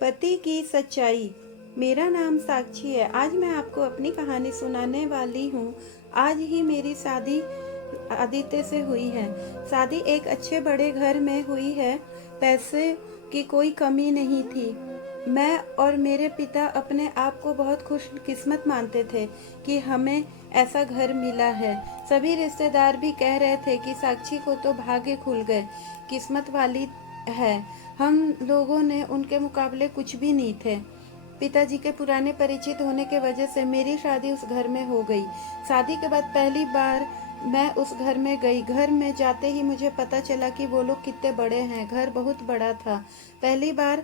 पति की सच्चाई। मेरा नाम साक्षी है। आज मैं आपको अपनी कहानी सुनाने वाली हूँ। आज ही मेरी शादी आदित्य से हुई है। शादी एक अच्छे बड़े घर में हुई है। पैसे की कोई कमी नहीं थी। मैं और मेरे पिता अपने आप को बहुत खुशकिस्मत मानते थे कि हमें ऐसा घर मिला है। सभी रिश्तेदार भी कह रहे थे कि साक्षी को तो भाग्य खुल गए, किस्मत वाली है। हम लोगों ने उनके मुकाबले कुछ भी नहीं थे। पिताजी के पुराने परिचित होने के वजह से मेरी शादी उस घर में हो गई। शादी के बाद पहली बार मैं उस घर में गई। घर में जाते ही मुझे पता चला कि वो लोग कितने बड़े हैं। घर बहुत बड़ा था। पहली बार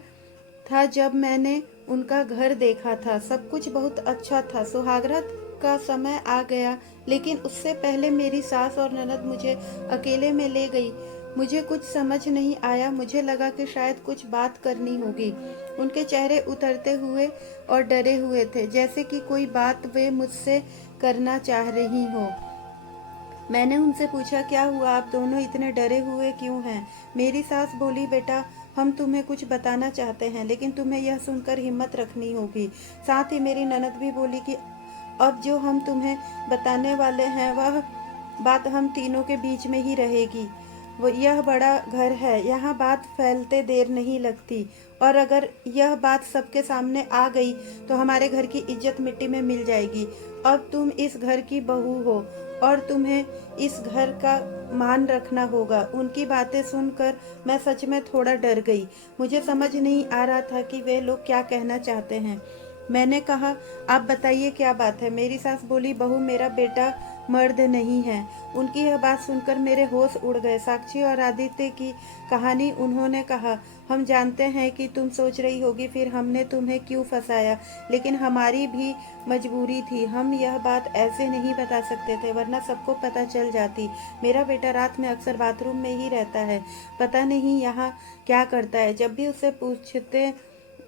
था जब मैंने उनका घर देखा था। सब कुछ बहुत अच्छा था। सुहागरात का समय आ गया, लेकिन उससे पहले मेरी सास और ननद मुझे अकेले में ले गई। मुझे कुछ समझ नहीं आया। मुझे लगा कि शायद कुछ बात करनी होगी। उनके चेहरे उतरते हुए और डरे हुए थे, जैसे कि कोई बात वे मुझसे करना चाह रही हो। मैंने उनसे पूछा, क्या हुआ, आप दोनों इतने डरे हुए क्यों हैं? मेरी सास बोली, बेटा, हम तुम्हें कुछ बताना चाहते हैं, लेकिन तुम्हें यह सुनकर हिम्मत रखनी होगी। साथ ही मेरी ननद भी बोली कि अब जो हम तुम्हें बताने वाले हैं वह बात हम तीनों के बीच में ही रहेगी। वो यह बड़ा घर है, यहाँ बात फैलते देर नहीं लगती, और अगर यह बात सबके सामने आ गई तो हमारे घर की इज्जत मिट्टी में मिल जाएगी। अब तुम इस घर की बहू हो और तुम्हें इस घर का मान रखना होगा। उनकी बातें सुनकर मैं सच में थोड़ा डर गई। मुझे समझ नहीं आ रहा था कि वे लोग क्या कहना चाहते हैं। मैंने कहा, आप बताइए क्या बात है? मेरी सास बोली, बहू, मेरा बेटा मर्द नहीं है। उनकी यह बात सुनकर मेरे होश उड़ गए। साक्षी और आदित्य की कहानी उन्होंने कहा, हम जानते हैं कि तुम सोच रही होगी फिर हमने तुम्हें क्यों फंसाया, लेकिन हमारी भी मजबूरी थी। हम यह बात ऐसे नहीं बता सकते थे, वरना सबको पता चल जाती। मेरा बेटा रात में अक्सर बाथरूम में ही रहता है। पता नहीं यहाँ क्या करता है। जब भी उससे पूछते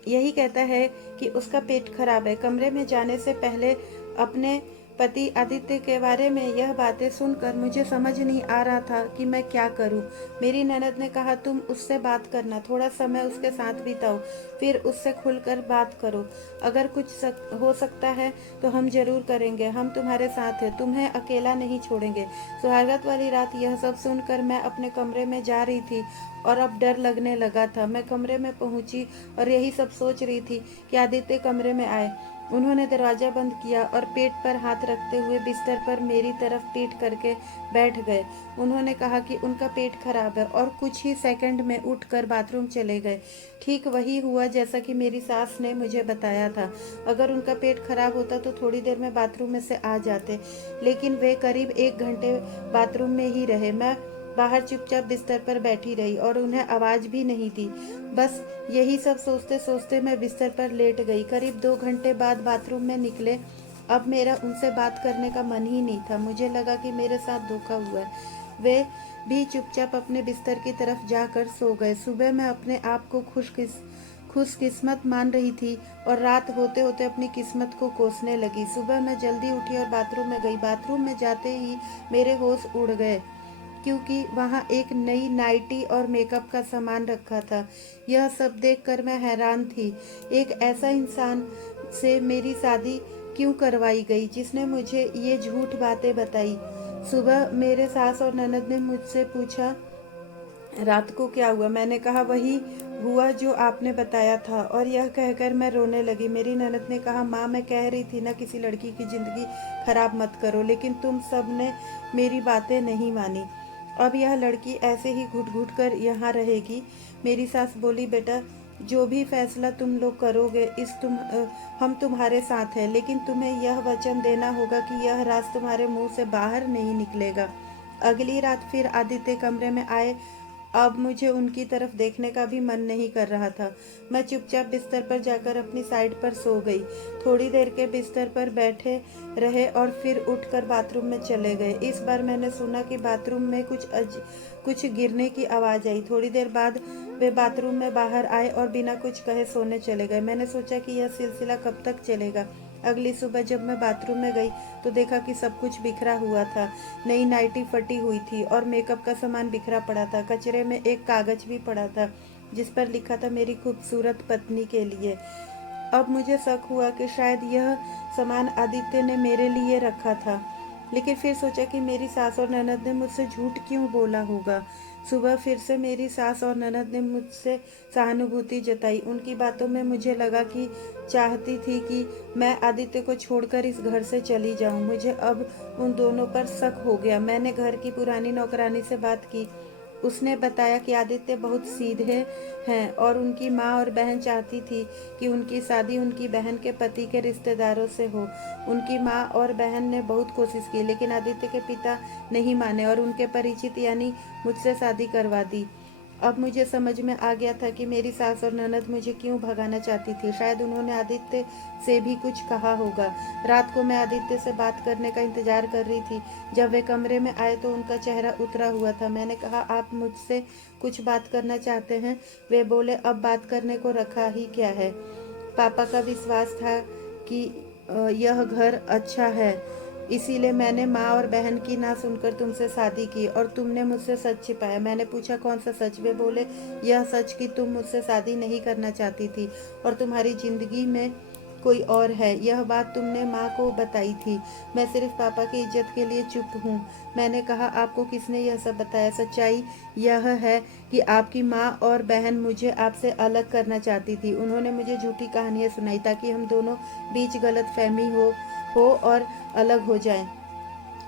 यही कहता है कि उसका पेट खराब है। कमरे में जाने से पहले अपने पति आदित्य के बारे में यह बातें सुनकर मुझे समझ नहीं आ रहा था कि मैं क्या करूं। मेरी ननद ने कहा, तुम उससे बात करना, थोड़ा समय उसके साथ बिताओ, फिर उससे खुलकर बात करो। अगर कुछ हो सकता है तो हम जरूर करेंगे। हम तुम्हारे साथ हैं, तुम्हें अकेला नहीं छोड़ेंगे। सुहागरात वाली रात यह सब सुनकर मैं अपने कमरे में जा रही थी और अब डर लगने लगा था। मैं कमरे में पहुंची और यही सब सोच रही थी कि आदित्य कमरे में आए। उन्होंने दरवाजा बंद किया और पेट पर हाथ रखते हुए बिस्तर पर मेरी तरफ पीठ करके बैठ गए। उन्होंने कहा कि उनका पेट खराब है और कुछ ही सेकंड में उठकर बाथरूम चले गए। ठीक वही हुआ जैसा कि मेरी सास ने मुझे बताया था। अगर उनका पेट खराब होता तो थोड़ी देर में बाथरूम में से आ जाते, लेकिन वे करीब 1 घंटे बाथरूम में ही रहे। मैं बाहर चुपचाप बिस्तर पर बैठी रही और उन्हें आवाज भी नहीं दी। बस यही सब सोचते सोचते मैं बिस्तर पर लेट गई। करीब 2 घंटे बाद बाथरूम में निकले। अब मेरा उनसे बात करने का मन ही नहीं था। मुझे लगा कि मेरे साथ धोखा हुआ है। वे भी चुपचाप अपने बिस्तर की तरफ जाकर सो गए। सुबह मैं अपने आप को खुशकिस्मत मान रही थी और रात होते होते अपनी किस्मत को कोसने लगी। सुबह मैं जल्दी उठी और बाथरूम में गई। बाथरूम में जाते ही मेरे होश उड़ गए, क्योंकि वहाँ एक नई नाइटी और मेकअप का सामान रखा था। यह सब देखकर मैं हैरान थी। एक ऐसा इंसान से मेरी शादी क्यों करवाई गई जिसने मुझे ये झूठ बातें बताई। सुबह मेरे सास और ननद ने मुझसे पूछा, रात को क्या हुआ? मैंने कहा, वही हुआ जो आपने बताया था, और यह कहकर मैं रोने लगी। मेरी ननद ने कहा, माँ, मैं कह रही थी ना किसी लड़की की जिंदगी खराब मत करो, लेकिन तुम सब ने मेरी बातें नहीं मानी। अब यह लड़की ऐसे ही घुट घुट कर यहाँ रहेगी। मेरी सास बोली, बेटा, जो भी फैसला तुम लोग करोगे हम तुम्हारे साथ हैं, लेकिन तुम्हें यह वचन देना होगा कि यह राज तुम्हारे मुंह से बाहर नहीं निकलेगा। अगली रात फिर आदित्य कमरे में आए। अब मुझे उनकी तरफ देखने का भी मन नहीं कर रहा था। मैं चुपचाप बिस्तर पर जाकर अपनी साइड पर सो गई। थोड़ी देर के बिस्तर पर बैठे रहे और फिर उठकर बाथरूम में चले गए। इस बार मैंने सुना कि बाथरूम में कुछ गिरने की आवाज आई। थोड़ी देर बाद वे बाथरूम में बाहर आए और बिना कुछ कहे सोने चले गए। मैंने सोचा कि यह सिलसिला कब तक चलेगा। अगली सुबह जब मैं बाथरूम में गई तो देखा कि सब कुछ बिखरा हुआ था। नई नाइटी फटी हुई थी और मेकअप का सामान बिखरा पड़ा था। कचरे में एक कागज भी पड़ा था। जिस पर लिखा था मेरी खूबसूरत पत्नी के लिए। अब मुझे शक हुआ कि शायद यह सामान आदित्य ने मेरे लिए रखा था, लेकिन फिर सोचा कि मेरी सास और ननद ने मुझसे झूठ क्यों बोला होगा। सुबह फिर से मेरी सास और ननद ने मुझसे सहानुभूति जताई। उनकी बातों में मुझे लगा कि चाहती थी कि मैं आदित्य को छोड़कर इस घर से चली जाऊं। मुझे अब उन दोनों पर शक हो गया। मैंने घर की पुरानी नौकरानी से बात की। उसने बताया कि आदित्य बहुत सीधे हैं और उनकी माँ और बहन चाहती थी कि उनकी शादी उनकी बहन के पति के रिश्तेदारों से हो। उनकी माँ और बहन ने बहुत कोशिश की, लेकिन आदित्य के पिता नहीं माने और उनके परिचित यानी मुझसे शादी करवा दी। अब मुझे समझ में आ गया था कि मेरी सास और ननद मुझे क्यों भगाना चाहती थी। शायद उन्होंने आदित्य से भी कुछ कहा होगा। रात को मैं आदित्य से बात करने का इंतजार कर रही थी। जब वे कमरे में आए तो उनका चेहरा उतरा हुआ था। मैंने कहा, आप मुझसे कुछ बात करना चाहते हैं? वे बोले, अब बात करने को रखा ही क्या है। पापा का विश्वास था कि यह घर अच्छा है, इसीलिए मैंने माँ और बहन की ना सुनकर तुमसे शादी की और तुमने मुझसे सच छिपाया। मैंने पूछा, कौन सा सच? वे बोले, यह सच कि तुम मुझसे शादी नहीं करना चाहती थी और तुम्हारी जिंदगी में कोई और है। यह बात तुमने माँ को बताई थी। मैं सिर्फ पापा की इज्जत के लिए चुप हूँ। मैंने कहा, आपको किसने यह सब बताया? सच्चाई यह है कि आपकी माँ और बहन मुझे आपसे अलग करना चाहती थी। उन्होंने मुझे झूठी कहानियाँ सुनाई ताकि हम दोनों बीच गलतफहमी हो और अलग हो जाएं।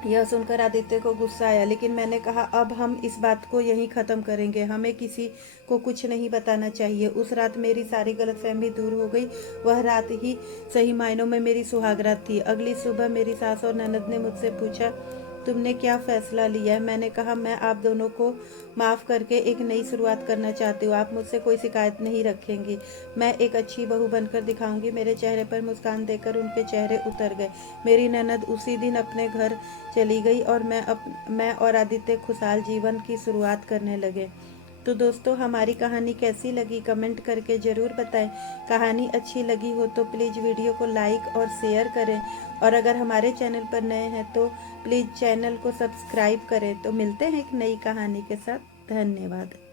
यह सुनकर आदित्य को गुस्सा आया, लेकिन मैंने कहा, अब हम इस बात को यहीं खत्म करेंगे। हमें किसी को कुछ नहीं बताना चाहिए। उस रात मेरी सारी गलतफहमी दूर हो गई। वह रात ही सही मायनों में मेरी सुहागरात थी। अगली सुबह मेरी सास और ननद ने मुझसे पूछा, तुमने क्या फैसला लिया है? मैंने कहा, मैं आप दोनों को माफ़ करके एक नई शुरुआत करना चाहती हूँ। आप मुझसे कोई शिकायत नहीं रखेंगी। मैं एक अच्छी बहू बनकर दिखाऊंगी। मेरे चेहरे पर मुस्कान देखकर उनके चेहरे उतर गए। मेरी ननद उसी दिन अपने घर चली गई और मैं और आदित्य खुशहाल जीवन की शुरुआत करने लगे। तो दोस्तों, हमारी कहानी कैसी लगी कमेंट करके ज़रूर बताएं। कहानी अच्छी लगी हो तो प्लीज़ वीडियो को लाइक और शेयर करें, और अगर हमारे चैनल पर नए हैं तो प्लीज़ चैनल को सब्सक्राइब करें। तो मिलते हैं एक नई कहानी के साथ। धन्यवाद।